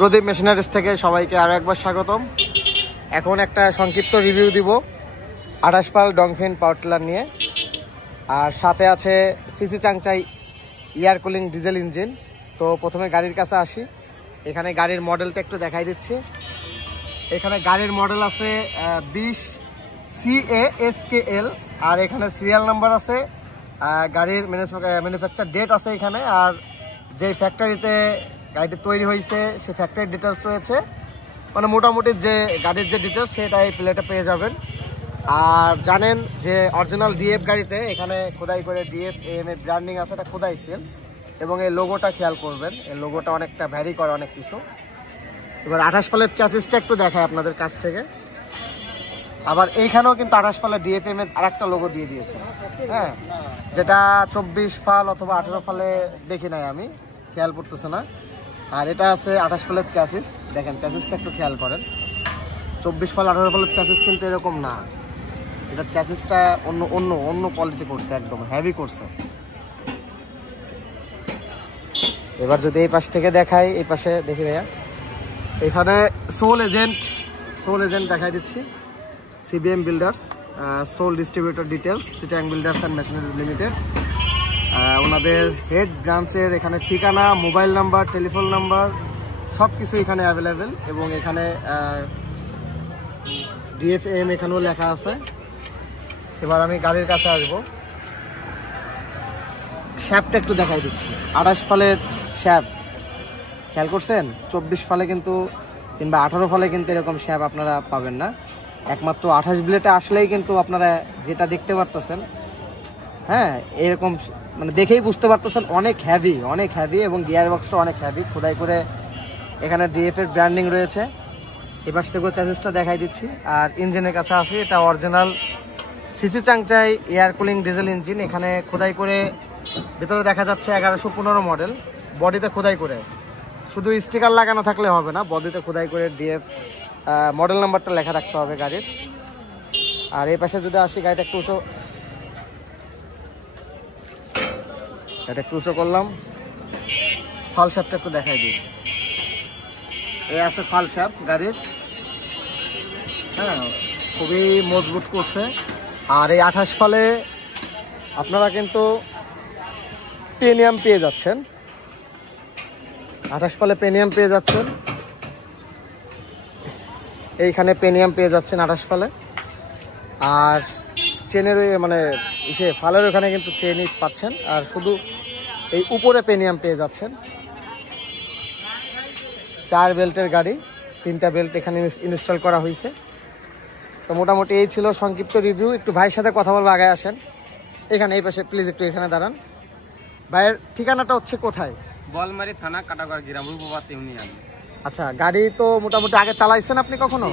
প্রদীপ machineries থেকে সবাইকে আরো একবার স্বাগতম। এখন একটা সংক্ষিপ্ত রিভিউ দিব 28 পাল ডংফিন পাওয়ার টিলার নিয়ে, আর সাথে আছে CC চাংচাই air cooling diesel engine. তো প্রথমে গাড়ির কাছে আসি, এখানে গাড়ির মডেলটা একটু দেখাই দিচ্ছি। এখানে গাড়ির মডেল আছে 20 CASKL, আর এখানে সিরিয়াল নাম্বার আছে, গাড়ির ম্যানুফ্যাকচার ডেট আছে এখানে, আর যে ফ্যাক্টরিতে গাড়িটি তৈরি হয়েছে সে ফ্যাক্টরির ডিটেলস রয়েছে। মানে মোটামুটি যে গাড়ির যে ডিটেলস সেটা এই প্লেটে পেয়ে যাবেন। আর জানেন যে অরিজিনাল ডিএফ গাড়িতে এখানে খোদাই করে ডিএফ AM এর ব্র্যান্ডিং আছে, এটা খোদাই সেল, এবং এই লোগোটা খেয়াল করবেন, এই লোগোটা অনেকটা ভ্যারি করে অনেক কিছু। এবার 28 পালের চ্যাসিসটা একটু দেখায় আপনাদের কাছ থেকে। আবার এইখানেও কিন্তু 28 পালের ডিএফএম এর আরেকটা লোগো দিয়ে দিয়েছে, হ্যাঁ, যেটা 24 ফাল অথবা 18 ফালে দেখি নাই আমি, খেয়াল করতেছে না। আর এটা আছে 28 ফালের চ্যাসিস, দেখেন চ্যাসিসটা একটু খেয়াল করেন। 24 ফাল 18 ফালের চ্যাসিস কিন্তু এরকম না, এটা চ্যাসিসটা অন্য কোয়ালিটি করছে, একদম হেভি করছে। এবার যদি এই পাশ থেকে দেখাই, এই পাশে দেখি ভাইয়া, এখানে সোল এজেন্ট দেখাই দিচ্ছি, CBM builders, soul distributor details, Chittagong builders and machineries limited. ওনাদের হেড ব্রাঞ্চের এখানে ঠিকানা, মোবাইল নাম্বার, টেলিফোন নাম্বার সব কিছু এখানে অ্যাভেলেবেল, এবং এখানে DFAM এখানেও লেখা আছে। এবার আমি গাড়ির কাছে আসবো, শ্যাপটা একটু দেখাই দিচ্ছি। 28 ফালের শ্যাপ খেয়াল করছেন, 24 ফালে কিন্তু কিংবা 18 ফালে কিন্তু এরকম শ্যাপ আপনারা পাবেন না। একমাত্র 28 ব্লেডে আসলেই কিন্তু আপনারা যেটা দেখতে পারতেছেন, হ্যাঁ, এরকম মানে দেখেই বুঝতে পারতেছেন অনেক হেভি, এবং গিয়ার বক্সটা অনেক হেভি, খোদাই করে এখানে DF এর ব্র্যান্ডিং রয়েছে। এবার থেকে চ্যাসিসটা দেখাই দিচ্ছি। আর ইঞ্জিনের কাছে আসি, এটা original CC চাংচাই air cooling diesel engine. এখানে খোদাই করে ভেতরে দেখা যাচ্ছে 1115 মডেল, বডিতে খোদাই করে, শুধু স্টিকার লাগানো থাকলে হবে না, বডিতে খোদাই করে DF মডেল নাম্বারটা লেখা রাখতে হবে গাড়ির। আর এই পাশে যদি আসি, গাড়িটা একটু উঁচু করলাম, ফাল শ্যাপটা একটু দেখাই দিই। এই আছে ফাল শ্যাপ গাড়ির, হ্যাঁ, খুবই মজবুত করছে। আর এই 28 ফালে আপনারা কিন্তু প্রিমিয়াম পেয়ে যাচ্ছেন, 28 ফালে প্রিমিয়াম পেয়ে যাচ্ছেন, এইখানে প্রিমিয়াম পেয়ে যাচ্ছেন 28 ফালে। আর চেনের মানে ফালের ওখানে কিন্তু চেনই পাচ্ছেন, আর শুধু এই উপরে প্রিমিয়াম পেয়ে যাচ্ছেন। 4 বেল্টের গাড়ি, 3টা বেল্ট এখানে ইনস্টল করা হয়েছে। তো মোটামুটি এই ছিল সংক্ষিপ্ত রিভিউ। একটু ভাইয়ের সাথে কথা বলবো, আগে আসেন এখানে, এই পাশে প্লিজ একটু এখানে দাঁড়ান। ভাইয়ের ঠিকানাটা হচ্ছে কোথায়? বলমারি থানা, কাটাগড় গ্রাম, রূপবাত ইউনিয়ন। আচ্ছা, গাড়ি তো মোটামুটি আগে চালাইছেন আপনি কখনো?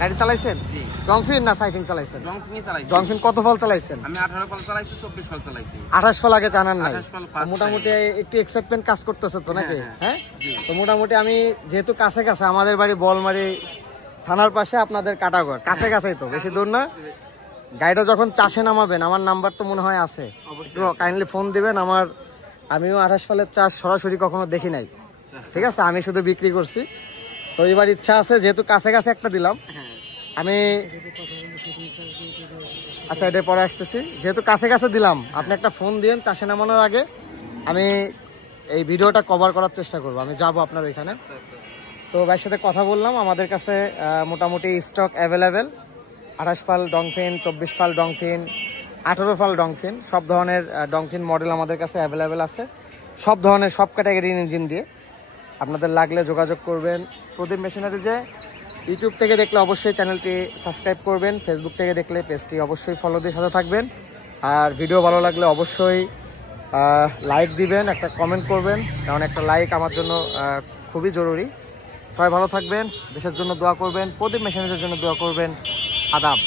গাড়ি চালাইছেন ডংফিন না সাইফিং চালাইছেন? ডংফিন কত ফল চালাইছেন? আমি 18 ফল চালাইছি, 24 ফল চালাইছি। 28 ফল আগে জানান নাই? মোটামুটি একটু এক্সাইটমেন্ট কাজ করতেছে তো নাকি? হ্যাঁ, তো মোটামুটি আমি যেহেতু কাছে আমাদের বাড়ি বলমারি থানার পাশে, আপনাদের কাটাগড় কাছেই তো, বেশি দূর না। গাড়িটা যখন চাষে নামাবেন, আমার নাম্বার তো মনে হয় আছে, একটু কাইন্ডলি ফোন দিবেন। আমিও 28 ফালের চাষ সরাসরি কখনো দেখি নাই, ঠিক আছে, আমি শুধু বিক্রি করছি। তো এবার ইচ্ছা আছে, যেহেতু কাছে একটা দিলাম আমি, আচ্ছা এটা পরে আসতেছি, যেহেতু কাছে দিলাম, আপনি একটা ফোন দিয়েন চাষে নামানোর আগে, আমি এই ভিডিওটা কভার করার চেষ্টা করবো, আমি যাবো আপনার ওইখানে। তো ভাইয়ের সাথে কথা বললাম, আমাদের কাছে মোটামুটি স্টক অ্যাভেলেবেল 28 ফাল ডংফিন, 24 ফাল ডংফিন, 18 ফাল ডংফিন, সব ধরনের ডংফিন মডেল আমাদের কাছে অ্যাভেলেবেল আছে, সব ধরনের সব ক্যাটাগরির ইঞ্জিন দিয়ে। আপনাদের লাগলে যোগাযোগ করবেন। প্রদীপ মেশিনারিজে ইউটিউব থেকে দেখলে অবশ্যই চ্যানেলটি সাবস্ক্রাইব করবেন, ফেসবুক থেকে দেখলে পেজটি অবশ্যই ফলো দিয়ে সাথে থাকবেন। আর ভিডিও ভালো লাগলে অবশ্যই লাইক দিবেন, একটা কমেন্ট করবেন, কারণ একটা লাইক আমার জন্য খুবই জরুরি। সবাই ভালো থাকবেন, দেশের জন্য দোয়া করবেন, প্রদীপ মেশিনারিজের জন্য দোয়া করবেন। আদাব।